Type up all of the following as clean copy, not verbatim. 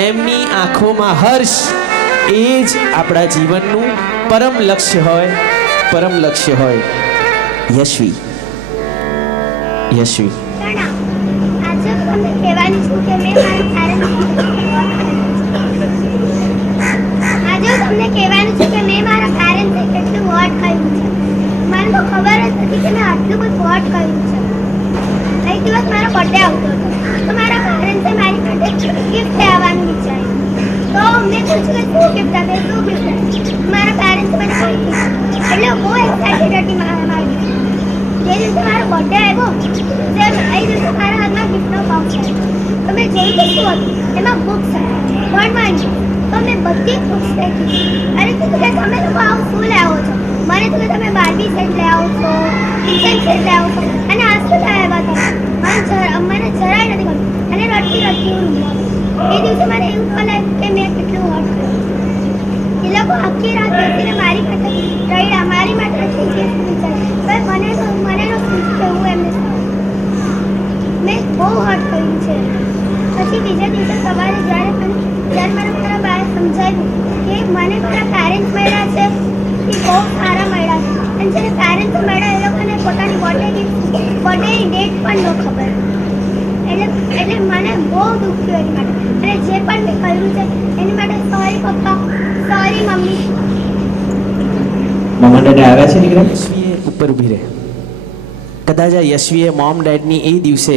એમની આંખોમાં હર્ષ, એ જ આપણા જીવનનું પરમ લક્ષ્ય હોય. યશવી આજે તમને કહેવાની છું કે મેં મારા પેરેન્ટ્સે કેટલું વોટ કર્યું છે. મને તો ખબર જ નથી કે મેં આટલું બધું વોટ કર્યું છે. એક દિવસ મારો બર્થડે આવતો હતો, તો મારા પેરેન્ટ્સે મારી માટે ગિફ્ટ લેવાનું વિચાર્યું. તો મેં પૂછ્યું કે શું ગિફ્ટ આપે. મારા પેરેન્ટ્સે મને કહ્યું, એટલે બહુ એક્સાઇટેડ હતી મારી. જે દિવસે મારો બર્થડે આવ્યો, એ દિવસે મારા હાથમાં ગિફ્ટનો બોક્સ આવ્યો. તો મેં જોયું તો શું હતું, એમાં બુક્સ હતી ભણવાની. તો મેં બધી જ બુક્સ દેખી અને કીધું કે તમે લોકો આવું શું લાવો છો. મને તો કે તમે બાર્બી સેટ લઈ આવો છો, કિચન સેટ લઈ આવો છો, અને આ શું લાવ્યા તમે. મને જરાય નથી ગમ્યું અને રડતી હું. એ દિવસે મને એવું લાગ્યું કે મેં કેટલું વોટ કર્યું. એ લોકો આખી રાત બેસીને મારી માટે રડ્યા, મારી માટે ગિફ્ટ વિચાર્યું. પણ મને શું કહેવું એમને. મેં બહુ વોટ કર્યું છે. પછી બીજા દિવસે સવારે જ્યારે મને મારા બાએ સમજાવ્યું કે મને મારા પેરેન્ટ્સ મળ્યા છે, એ બહુ સારા મળ્યા છે. અને જ્યારે પેરેન્ટ્સ મળ્યા, એ લોકોને પોતાની બર્થડેની ડેટ પણ ન ખબર. એટલે મને બહુ દુઃખ થયું એની માટે. અને જે પણ મેં કર્યું છે એની માટે સોરી પપ્પા, સોરી મમ્મી. મમ્મા ડેડ આવ્યા છે દીકરા? યશવીએ ઉપર ઊભી રહે. કદાચ આ યશવીએ મોમ ડેડની એ દિવસે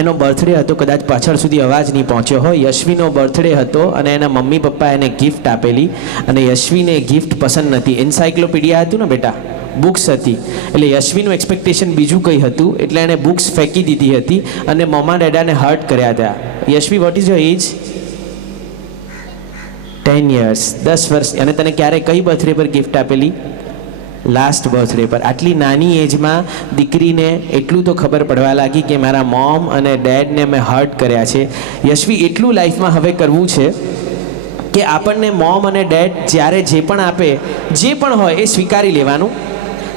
એનો બર્થડે હતો, કદાચ પાછળ સુધી અવાજ નહીં પહોંચ્યો હોય. યશવીનો બર્થડે હતો અને એના મમ્મી પપ્પા એને ગિફ્ટ આપેલી, અને યશવીને ગિફ્ટ પસંદ નથી. એન્સાઇક્લોપીડિયા હતું ને બેટા, બુક્સ હતી. એટલે યશવીનું એક્સપેક્ટેશન બીજું કંઈ હતું, એટલે એણે બુક્સ ફેંકી દીધી હતી અને મમ્મા ડેડાને હર્ટ કર્યા હતા. Yashvi, what is your age? 10 years, 10 વર્ષ. અને તને ક્યારે કઈ બર્થડે પર ગિફ્ટ આપેલી? લાસ્ટ બર્થડે પર. આટલી નાની એજમાં દીકરીને એટલું તો ખબર પડવા લાગી કે મારા મોમ અને ડેડને મેં હર્ટ કર્યા છે. યશવી, એટલું લાઈફમાં હવે કરવું છે કે આપણને મોમ અને ડેડ જ્યારે જે પણ આપે, જે પણ હોય એ સ્વીકારી લેવાનું.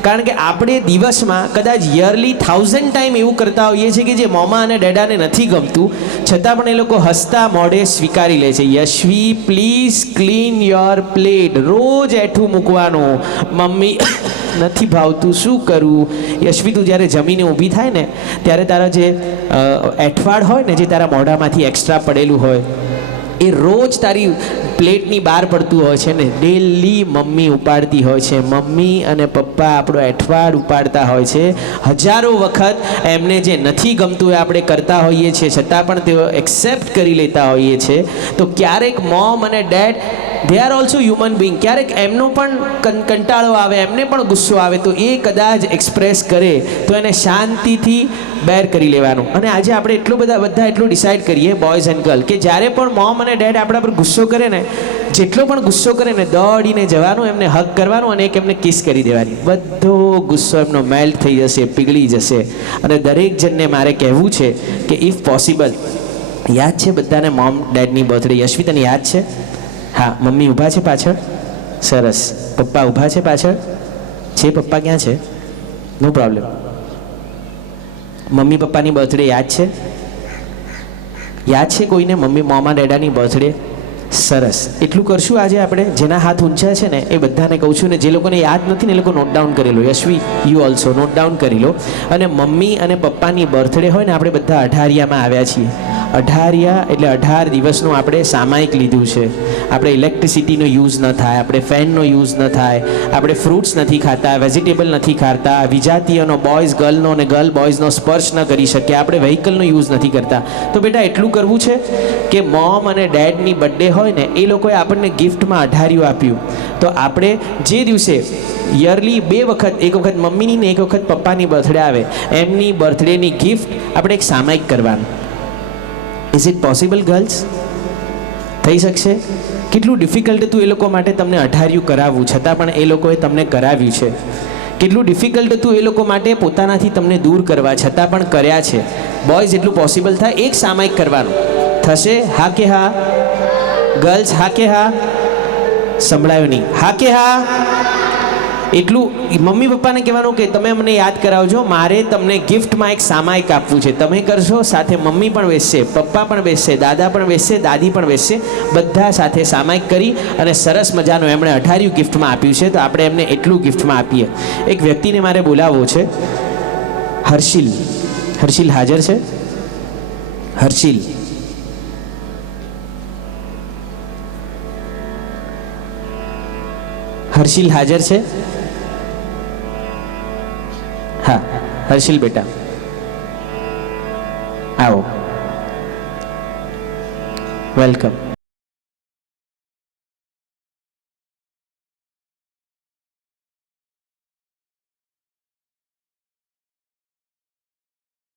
કારણ કે આપણે દિવસમાં કદાચ યરલી 1000 ટાઈમ એવું કરતા હોઈએ છીએ કે જે મોમા અને ડેડાને નથી ગમતું, છતાં પણ એ લોકો હસતા મોઢે સ્વીકારી લે છે. Yashvi, please clean your plate. રોજ એઠું મૂકવાનું. મમ્મી નથી ભાવતું, શું કરું? યશવી, તું જ્યારે જમીને ઊભી થાય ને, ત્યારે તારા જે એઠવાડ હોય ને, જે તારા મોઢામાંથી એક્સ્ટ્રા પડેલું હોય, એ રોજ તારી પ્લેટની બહાર પડતું હોય છે ને. ડેલી મમ્મી ઉપાડતી હોય છે. મમ્મી અને પપ્પા આપણો એઠવાડ ઉપાડતા હોય છે. હજારો વખત એમને જે નથી ગમતું એ આપણે કરતા હોઈએ છીએ, છતાં પણ તેઓ એક્સેપ્ટ કરી લેતા હોઈએ છીએ. તો ક્યારેક મોમ અને dad, they are also human being. ક્યારેક એમનો પણ કંટાળો આવે, એમને પણ ગુસ્સો આવે, તો એ કદાચ એક્સપ્રેસ કરે તો એને શાંતિથી બેર કરી લેવાનું. અને આજે આપણે બધા એટલું ડિસાઇડ કરીએ, બોયઝ એન્ડ ગર્લ, કે જ્યારે પણ મોમ અને ડેડ આપણા પર ગુસ્સો કરે ને, જેટલો પણ ગુસ્સો કરે ને, દોડીને જવાનું, એમને હગ કરવાનું અને એક એમને કિસ કરી દેવાની. બધો ગુસ્સો એમનો મેલ્ટ થઈ જશે, પીગળી જશે. અને દરેક જણને મારે કહેવું છે કે ઇફ પોસિબલ, યાદ છે બધાને મોમ ડેડની બર્થડે? યશવી, તને યાદ છે? હા. મમ્મી ઊભા છે પાછળ? સરસ. પપ્પા ઊભા છે પાછળ? છે પપ્પા ક્યાં છે? નો પ્રોબ્લેમ. મમ્મી પપ્પાની બર્થડે યાદ છે? યાદ છે કોઈને મમ્મી મોમા ડેડાની બર્થડે? સરસ. એટલું કરશું આજે આપણે. જેના હાથ ઊંચા છે ને એ બધાને કહું છું, ને જે લોકોને યાદ નથી ને એ લોકો નોટ ડાઉન કરી લો. Yashvi, you also note down કરી લો. અને મમ્મી અને પપ્પાની બર્થડે હોય ને, આપણે બધા અઢારિયામાં આવ્યા છીએ. અઢારિયા એટલે 18 દિવસનું આપણે સામાયિક લીધું છે. આપણે ઇલેક્ટ્રિસિટીનો યુઝ ન થાય, આપણે ફેનનો યુઝ ન થાય, આપણે ફ્રૂટ્સ નથી ખાતા, વેજીટેબલ નથી ખાતા, વિજાતીયનો બોયઝ ગર્લનો અને ગર્લ બોયઝનો સ્પર્શ ન કરી શકે, આપણે વ્હીકલનો યુઝ નથી કરતા. તો બેટા એટલું કરવું છે કે મોમ અને ડેડની બર્થડે હોય ને, એ લોકોએ આપણને ગિફ્ટમાં અઢારિયું આપ્યું, તો આપણે જે દિવસે યરલી 2 વખત, એક વખત મમ્મીની ને એક વખત પપ્પાની બર્થડે આવે, એમની બર્થડેની ગિફ્ટ આપણે એક સામાયિક કરવાનું. Is it possible girls? થઈ શકશે? કેટલું ડિફિકલ્ટ હતું એ લોકો માટે તમને અઢારિયું કરાવવું, છતાં પણ એ લોકોએ તમને કરાવ્યું છે. કેટલું ડિફિકલ્ટ હતું એ લોકો માટે પોતાનાથી તમને દૂર કરવા, છતાં પણ કર્યા છે. બોયઝ, એટલું પોસિબલ થાય એક સામાયિક કરવાનું. થશે? હા કે હા? ગર્લ્સ, હા કે હા? સંભળાયું નહીં. હા કે હા? એટલું મમ્મી પપ્પાને કહેવાનું કે તમે અમને યાદ કરાવજો, મારે તમને ગિફ્ટમાં એક સામાયિક આપવું છે, તમે કરશો, સાથે મમ્મી પણ બેસશે, પપ્પા પણ બેસશે, દાદા પણ બેસશે, દાદી પણ બેસશે, બધા સાથે સામાયિક કરી અને સરસ મજાનું એમણે 18 ગિફ્ટમાં આપ્યું છે. તો આપણે એમને એટલું ગિફ્ટમાં આપીએ. એક વ્યક્તિને મારે બોલાવવો છે, હર્ષિલ. હર્ષિલ હાજર છે? હર્ષિલ, હર્ષિલ હાજર છે? હા, હર્ષિલ બેટા આવો, વેલકમ.